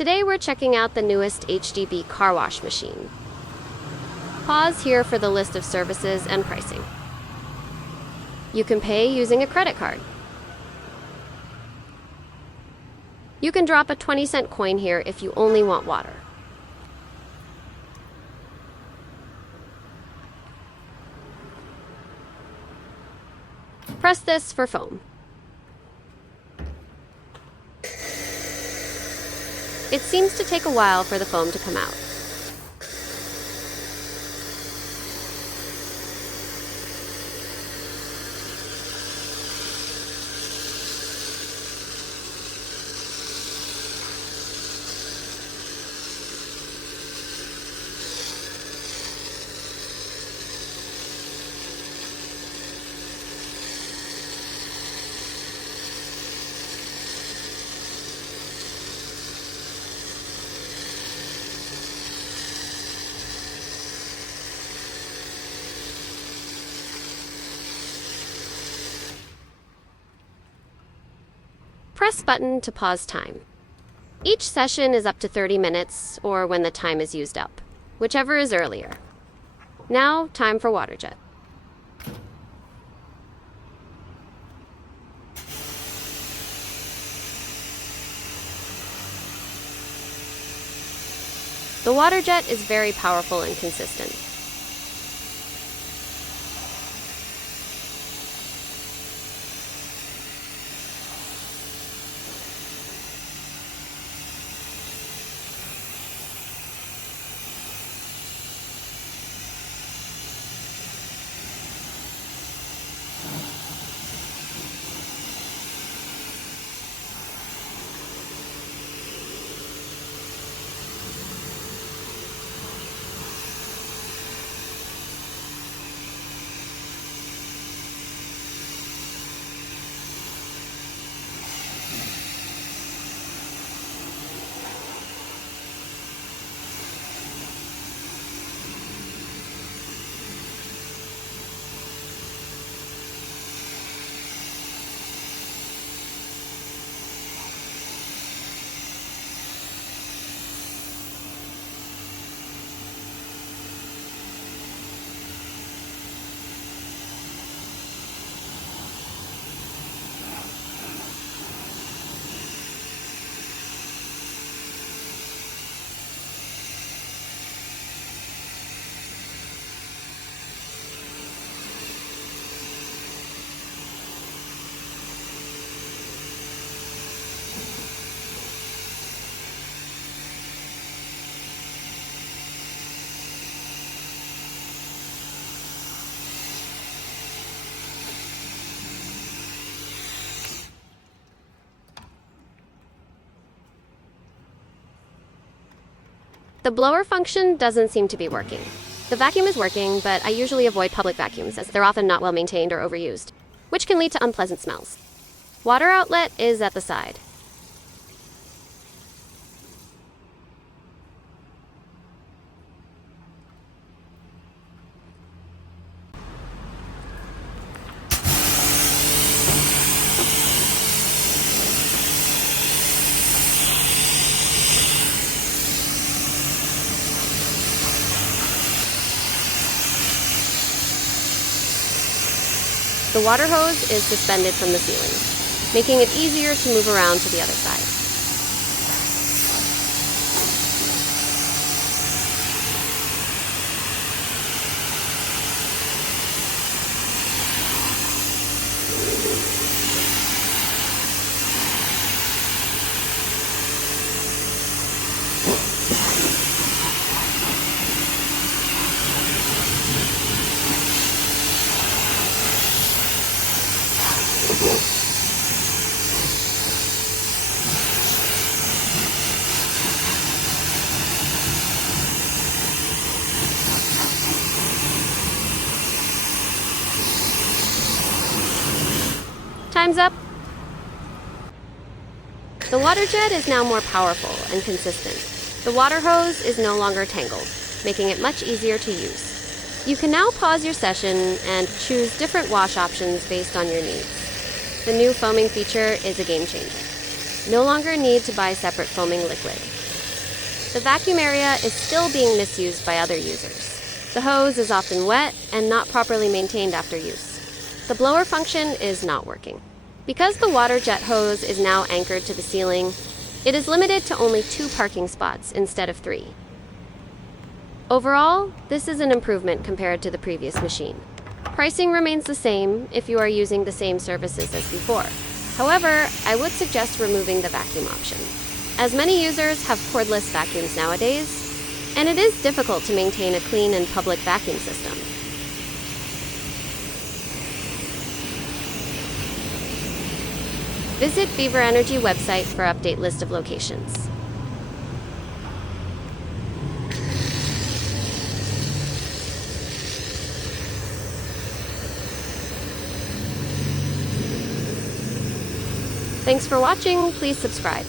Today we're checking out the newest HDB car wash machine. Pause here for the list of services and pricing. You can pay using a credit card. You can drop a 20-cent coin here if you only want water. Press this for foam. It seems to take a while for the foam to come out. Press button to pause time. Each session is up to 30 minutes, or when the time is used up, whichever is earlier. Now, time for water jet. The water jet is very powerful and consistent. The blower function doesn't seem to be working. The vacuum is working, but I usually avoid public vacuums as they're often not well maintained or overused, which can lead to unpleasant smells. Water outlet is at the side. The water hose is suspended from the ceiling, making it easier to move around to the other side. Time's up. The water jet is now more powerful and consistent. The water hose is no longer tangled, making it much easier to use. You can now pause your session and choose different wash options based on your needs. The new foaming feature is a game changer. No longer need to buy separate foaming liquid. The vacuum area is still being misused by other users. The hose is often wet and not properly maintained after use. The blower function is not working. Because the water jet hose is now anchored to the ceiling, it is limited to only 2 parking spots instead of 3. Overall, this is an improvement compared to the previous machine. Pricing remains the same if you are using the same services as before. However, I would suggest removing the vacuum option, as many users have cordless vacuums nowadays, and it is difficult to maintain a clean and public vacuum system. Visit Beaver Energy website for update list of locations. Thanks for watching. Please subscribe.